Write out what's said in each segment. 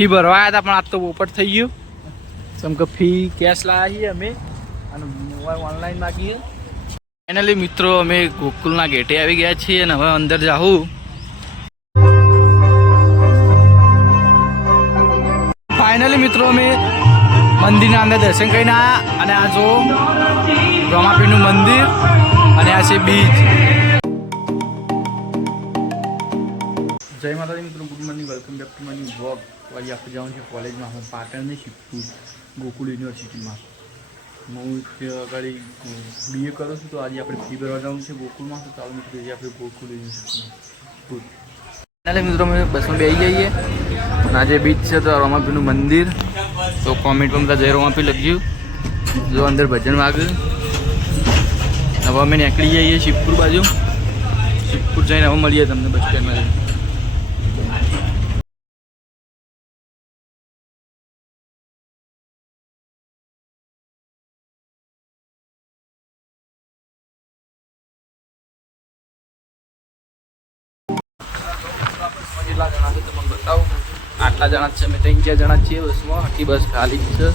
Fee ભરવા આવ્યા હતા પણ આજ તો પોપટ થઈ ગયું. જેમ કે ફી કેશ લાવ્યા છીએ અમે અને મોબાઈલ ઓનલાઈન માગીએ. ફાઇનલી મિત્રો અમે ગોકુલના ગેટે આવી ગયા છીએ અને હવે અંદર જાઉં. ફાઇનલી મિત્રો અમે મંદિરના અંદર દર્શન કરીને આવ્યા અને આ જો રમાપીરનું મંદિર અને આ છે બીચ. જય માતાજી મિત્રો, good morning, welcome back to my blog. આજે આપણે જવાનું છે કોલેજમાં. હું પાટણની શિવપુર ગોકુલ યુનિવર્સિટીમાં હું આગળ BA કરું છું. તો આજે આપણે ફી ભરવા જવાનું છે ગોકુલમાં. તો ચાલો મિત્રો આજે આપણે ગોકુલ યુનિવર્સિટીમાં. એટલે મિત્રો અમે બસમાં બેસી જઈએ અને આજે બીચ છે તો રમાપીરનું મંદિર. તો કોમેન્ટમાં બધા જય રમાપીર લખ્યું. જો અંદર ભજન વાગ્યું. હવે અમે નીકળી જઈએ શિવપુર બાજુ. શિવપુર જઈને હવે મળીએ તમને બસ સ્ટેન્ડમાં. કેટલા જણા છે તમને બતાવું. આટલા જણા જ છે, અમે 3-4 જણા છીએ બસમાં. આખી બસ ખાલી જ છે.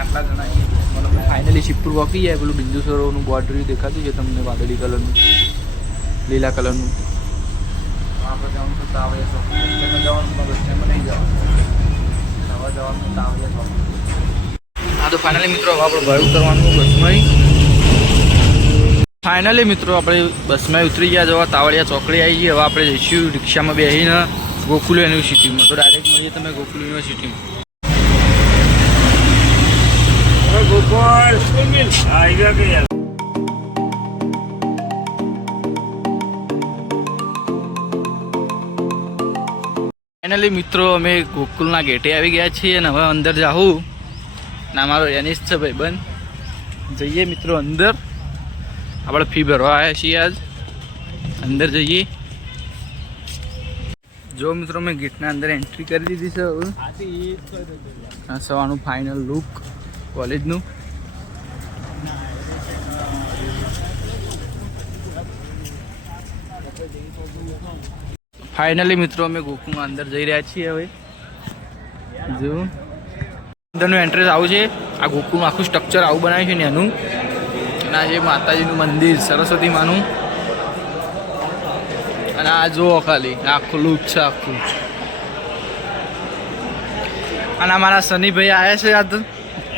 આટલા જણા મતલબ ફાઇનલી શિવપુર વોકી જાય. પેલું બિંદુ સરોવરનું બોર્ડર દેખાતું છે તમને, વાદળી કલરનું, લીલા કલરનું. આપણે જવાનું છે તાવડિયા ચોક. જવાનું બસ સ્ટેન્ડમાં નહીં જવાનું, હવે જવાનું તાવડિયા ચોક. હા તો ફાઇનલી મિત્રો હવે આપણે ભાડું કરવાનું બસમાં. ફાઇનલી મિત્રો આપણે બસમાં ઉતરી ગયા. જવા તાવડિયા ચોકડી આવી ગઈ. હવે આપણે જઈશું રિક્ષામાં બેસીને ગોકુલ યુનિવર્સિટીમાં. તો ડાયરેક્ટ મળીએ તમે ગોકુલ યુનિવર્સિટીમાં. ફાઇનલી મિત્રો અમે ગોકુલના ગેટે આવી ગયા છીએ અને હવે અંદર જાઉં. ના મારો એનિસ છે ભાઈબંધ. જઈએ મિત્રો અંદર. આપણે ફી ભરવા આવ્યા છીએ આજ. અંદર જઈએ. જો મિત્રો મેં ગેટના અંદર એન્ટ્રી કરી દીધી છે. આ સવારનું ફાઇનલ લુક કોલેજનું. ફાઇનલી મિત્રો અમે ગોકુલમાં અંદર જઈ રહ્યા છીએ. હવે જો અંદરનું એન્ટ્રેન્સ આવું છે. આ ગોકુલનું આખું સ્ટ્રક્ચર આવું બનાવ્યું છે ને એનું. અને આ જે માતાજીનું મંદિર સરસ્વતી માનું. અને આ જુઓ ખાલી આખું લુક છે આખું. અને અમારા સનીભાઈ આવ્યા છે આજ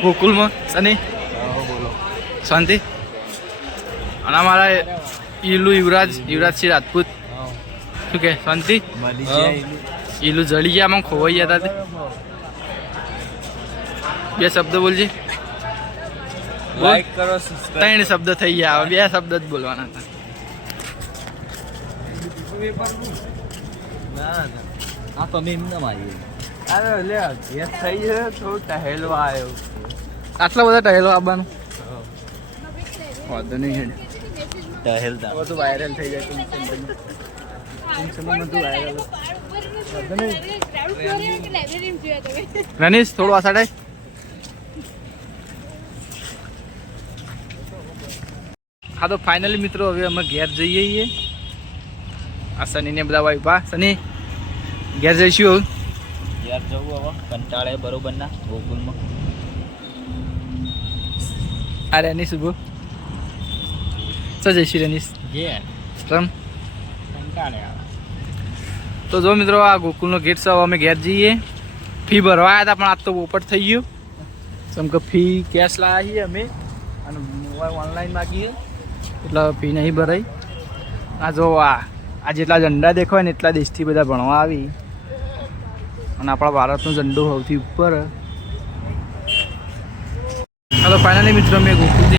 ગોકુલમાં. સની બોલો શાંતિ. અને અમારા યુવરાજસિંહ રાજપૂત. શું કે શાંતિ. ઈલું જડી ગયા, આમાં ખોવાઈ ગયા હતા. બે શબ્દ બોલજે. લાઈક કરો, 3 શબ્દ થઈ ગયા. 2 શબ્દ જ બોલવાના હતા. આ તમે એમ ના મારી. અરે લે ગેસ થઈ છે. થોડું ટહેલવા આવ્યો. આટલા બધા ટહેલો આવવાનું વાંધો નહીં. ટહેલતા બધું વાયરલ થઈ જાય. રનીશ થોડું આ સાઈડ. હા તો ફાઇનલી મિત્રો હવે અમે ઘેર જઈએ છીએ. આ સનીને બધા ભાઈ ભા સની ઘેર જઈશું. યાર જવું હવે કંટાળે બરોબર ના ગોકુલમાં. આ રનીશ ઉભો. જઈશું રનીશ ઘેર રમ. કંટાળે આવે. તો જો મિત્રો આ ગોકુલનો ગેટ છે. હવે અમે ઘેર જઈએ. ફી ભરવા આવ્યા હતા પણ આજ તો પોપટ થઈ ગયું. જેમ કે ફી કેશ લાવ્યા છીએ અમે અને મોબાઈલ ઓનલાઈન માગીએ એટલે ફી નહીં ભરાઈ. આ જો આ જેટલા ઝંડા દેખાય ને એટલા દેશથી બધા ભણવા આવી. અને આપણા ભારતનો ઝંડો સૌથી ઉપર. હાલો ફાઇનલી મિત્રો અમે ગોકુલ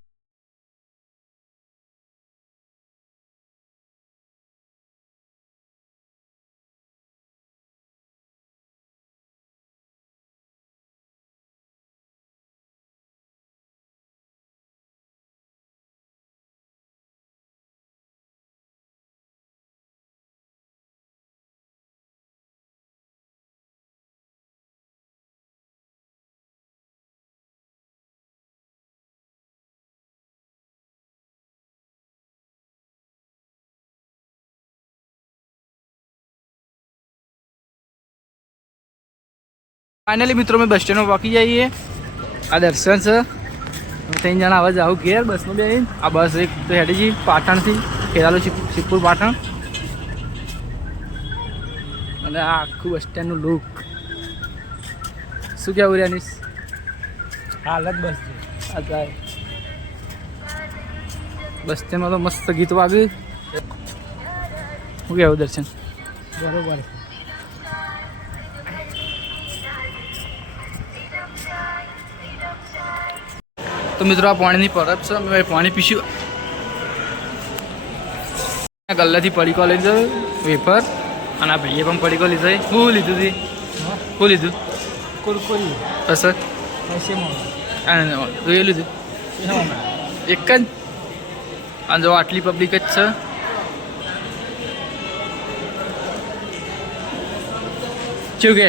ફાઇનલી મિત્રો અમે બસ સ્ટેન્ડમાં પહોંચી જઈએ. આ દર્શન છે. 3 જણા હવે જાઉં ઘેર બસમાં બેસીને. આ બસ એક તો હેડીજી પાટણથી ખેરાલુ શિવપુર પાટણ. અને આ આખું બસ સ્ટેન્ડનું લુક શું કહેવું રેનીશ? હાલત બસ અચ્છા બસ સ્ટેન્ડમાં તો મસ્ત ગીત વાગ્યું. શું કહેવું દર્શન? બરોબર. તો મિત્રો આ પાણીની પરબ છે. અમે પાણી પીશું. ગલ્લાથી પડીકો લીધો વેફર અને આ ભાઈએ પણ પડીકો લીધો. શું લીધું હતી? શું લીધું? કુરકુરી સર તું એ લીધું એક જ. અને જો આટલી પબ્લિક જ છે. શું કે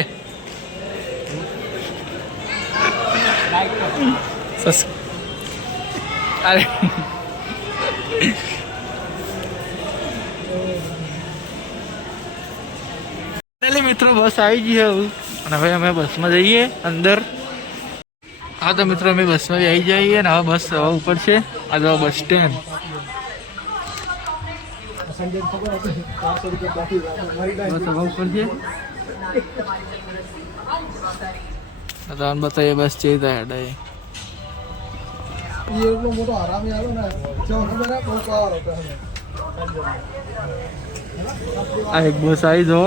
અરે મિત્રો બસ આવી ગઈ હવે અને હવે અમે બસમાં જઈએ અંદર. હા તો મિત્રો અમે બસમાં આવી જઈએ ને હવે બસ હવે ઉપર છે. આ જો બસ સ્ટેન્ડ. બસ હવે ઉપર છે. તમને બતાવીએ બસ છે હેડાય. મોટો આરામ આવે ને આ એક બસ આવી જો.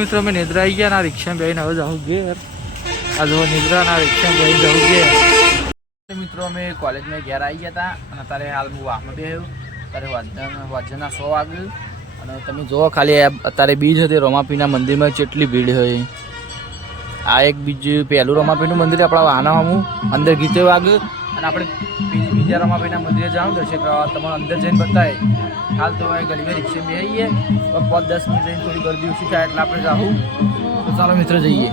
મિત્રો અમે નિદ્રા આવી ગયા ના રિક્ષા બેહીને હવે જાઉં ઘેર. આ જો નિદ્રા ના રિક્ષા બેહી જાઉં ઘેર. મિત્રો અમે કોલેજમાં ઘેર આવી ગયા હતા અને અત્યારે હાલ હું વાહમાં બેહ્યું. અત્યારે વાજના 100 વાગ્યું અને તમે જુઓ ખાલી અત્યારે બીજ હતી રમાપીના મંદિરમાં કેટલી ભીડ હોય. આ એક બીજું પહેલું રમાપીનું મંદિર આપણા વાહનામાં અંદર ગીતે વાગ્યું અને આપણે બીજા રમાપીના મંદિરે જાઉં દર્શન કરવા તમારે અંદર જઈને બતાવે. હાલ તો ગલીમાં રિક્ષા બેસીએ 5-10 મિનિટ જઈને થોડી ગરદી ઓછી થાય એટલે આપણે જાઉં. તો ચાલો મિત્રો જઈએ.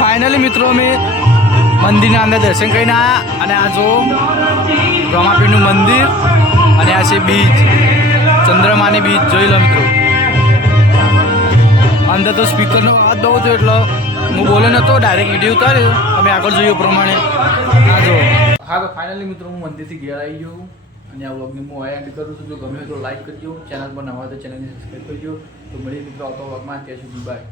ફાઇનલી મિત્રો અમે મંદિરના અંદર દર્શન કરીને આવ્યા અને આ જો રમાપીરનું મંદિર અને આ છે બીચ ચંદ્રમાની બીચ જોઈ લો મિત્રો. અંદર તો સ્પીકરનો અવાજ બહુ હતો એટલે હું બોલ્યો નહોતો. ડાયરેક્ટ વિડીયો ઉતાર્યો અમે આગળ જોઈએ પ્રમાણે. આ જો હા તો ફાઇનલી મિત્રો હું મંદિરથી ઘેર આવી ગયો અને આ વ્લોગને હું એન્ડ કરું છું. જો ગમે તો લાઈક કરજો. ચેનલ પર નવા હોય તો ચેનલને સબસ્ક્રાઈબ કરજો. તો મળીએ મિત્રો આવતા વ્લોગમાં. ત્યાં સુધી બાય.